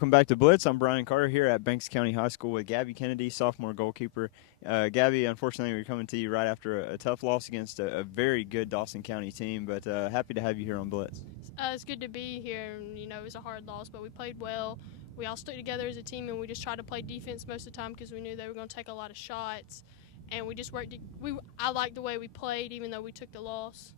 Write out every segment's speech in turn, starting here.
Welcome back to Blitz. I'm Brian Carter here at Banks County High School with Gabby Kennedy, sophomore goalkeeper. Gabby, unfortunately, we're coming to you right after a tough loss against a very good Dawson County team, but happy to have you here on Blitz. It's good to be here. It was a hard loss, but we played well. We all stuck together as a team, and we just tried to play defense most of the time because we knew they were going to take a lot of shots. And we just worked. I liked the way we played, even though we took the loss.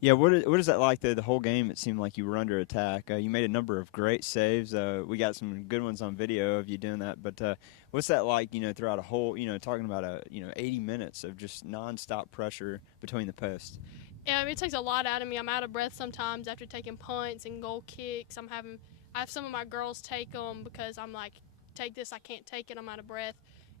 Yeah, what is that like the whole game? It seemed like you were under attack. You made a number of great saves. We got some good ones on video of you doing that. But what's that like, throughout a whole, talking about 80 minutes of just nonstop pressure between the posts? It takes a lot out of me. I'm out of breath sometimes after taking punts and goal kicks. I have some of my girls take them because I'm like, take this, I can't take it, I'm out of breath.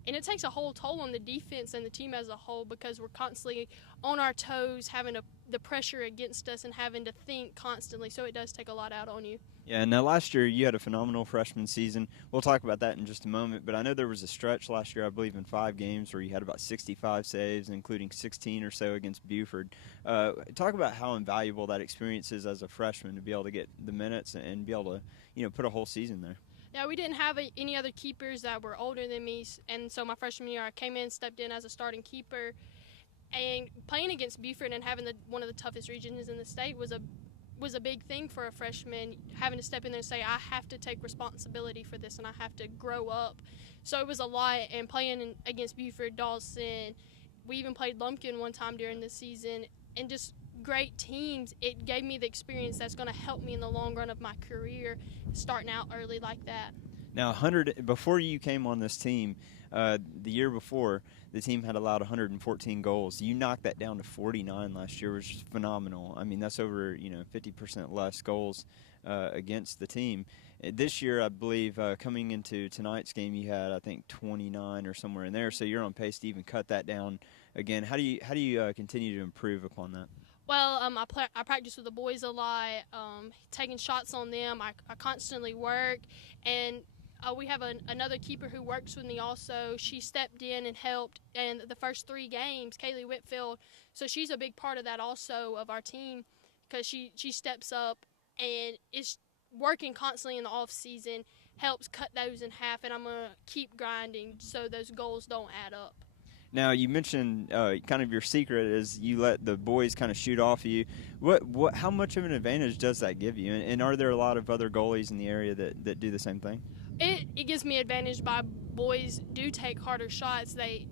And it takes a whole toll on the defense and the team as a whole because we're constantly on our toes, having the pressure against us and having to think constantly. So it does take a lot out on you. Yeah, now last year you had a phenomenal freshman season. We'll talk about that in just a moment, but I know there was a stretch last year, I believe, in 5 games where you had about 65 saves, including 16 or so against Buford. Talk about how invaluable that experience is as a freshman to be able to get the minutes and be able to, put a whole season there. Yeah, we didn't have any other keepers that were older than me, and so my freshman year I came in, stepped in as a starting keeper, and playing against Buford and having one of the toughest regions in the state was a big thing for a freshman, having to step in there and say, I have to take responsibility for this and I have to grow up. So it was a lot, and playing against Buford, Dawson, we even played Lumpkin one time during the season, and just great teams. It gave me the experience that's going to help me in the long run of my career, starting out early like that. Now, before you came on this team, the year before, the team had allowed 114 goals. You knocked that down to 49 last year, which is phenomenal. I mean, that's over 50% less goals against the team. This year, I believe, coming into tonight's game, you had, I think, 29 or somewhere in there. So you're on pace to even cut that down again. How do you continue to improve upon that? Well, I practice with the boys a lot, taking shots on them. I constantly work, and we have another keeper who works with me also. She stepped in and helped in the first 3 games, Kaylee Whitfield. So she's a big part of that also of our team because she steps up and is working constantly in the off season, helps cut those in half, and I'm going to keep grinding so those goals don't add up. Now, you mentioned kind of your secret is you let the boys kind of shoot off you. How much of an advantage does that give you? And are there a lot of other goalies in the area that do the same thing? It gives me advantage by boys do take harder shots. They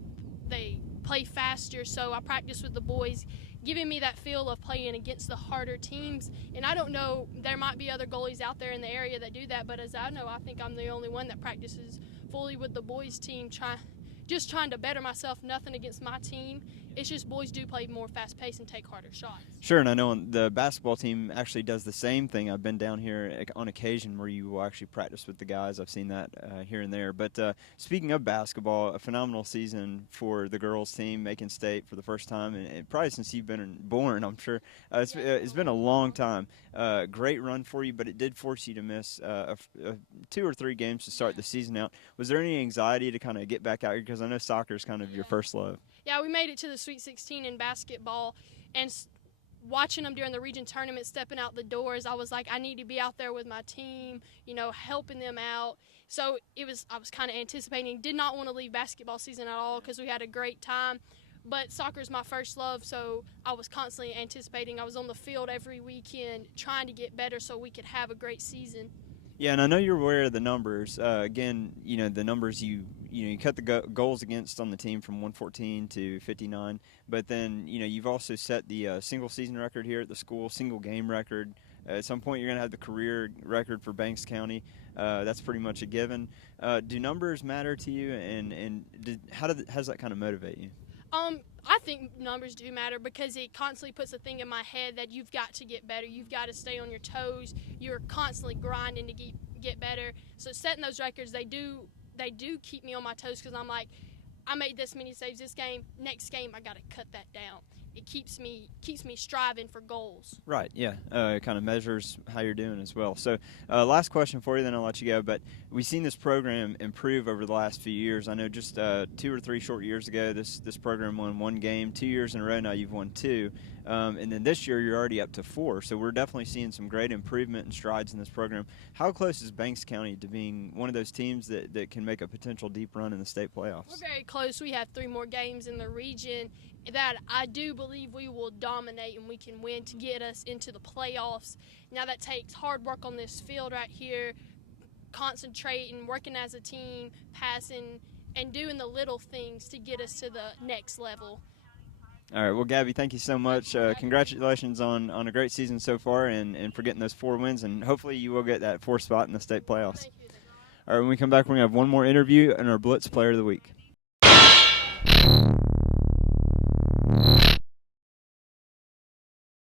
play faster, so I practice with the boys, giving me that feel of playing against the harder teams. And I don't know, there might be other goalies out there in the area that do that, but as I know, I think I'm the only one that practices fully with the boys team, just trying to better myself, nothing against my team. It's just boys do play more fast-paced and take harder shots. Sure, and I know the basketball team actually does the same thing. I've been down here on occasion where you will actually practice with the guys. I've seen that here and there. But speaking of basketball, a phenomenal season for the girls team, making state for the first time, and probably since you've been born, I'm sure. It's been a long time. Great run for you, but it did force you to miss 2 or 3 games to start the season out. Was there any anxiety to kind of get back out here? Because I know soccer is kind of your first love. Yeah, we made it to the Sweet 16 in basketball, and watching them during the region tournament, stepping out the doors, I was like, I need to be out there with my team, helping them out. So I was kind of anticipating, did not want to leave basketball season at all because we had a great time. But soccer is my first love, so I was constantly anticipating. I was on the field every weekend trying to get better so we could have a great season. Yeah, and I know you're aware of the numbers. Again, the numbers you cut the goals against on the team from 114 to 59, but then you've also set the single season record here at the school, single game record. At some point, you're going to have the career record for Banks County. That's pretty much a given. Do numbers matter to you, and how does that kind of motivate you? I think numbers do matter because it constantly puts a thing in my head that you've got to get better. You've got to stay on your toes. You're constantly grinding to get better. So setting those records, they do keep me on my toes because I'm like, I made this many saves this game. Next game, I got to cut that down. it keeps me striving for goals. Right, yeah. It kind of measures how you're doing as well. So last question for you, then I'll let you go. But we've seen this program improve over the last few years. I know just 2 or 3 short years ago, this program won 1 game. 2 years in a row now you've won 2. And then this year you're already up to 4. So we're definitely seeing some great improvement and strides in this program. How close is Banks County to being one of those teams that can make a potential deep run in the state playoffs? We're very close. We have 3 more games in the region that I do believe we will dominate and we can win to get us into the playoffs. Now that takes hard work on this field right here, concentrating, working as a team, passing, and doing the little things to get us to the next level. All right, well, Gabby, thank you so much. Congratulations on a great season so far and for getting those 4 wins, and hopefully you will get that 4th spot in the state playoffs. Thank you. All right, when we come back, we're going to have one more interview and our Blitz Player of the Week.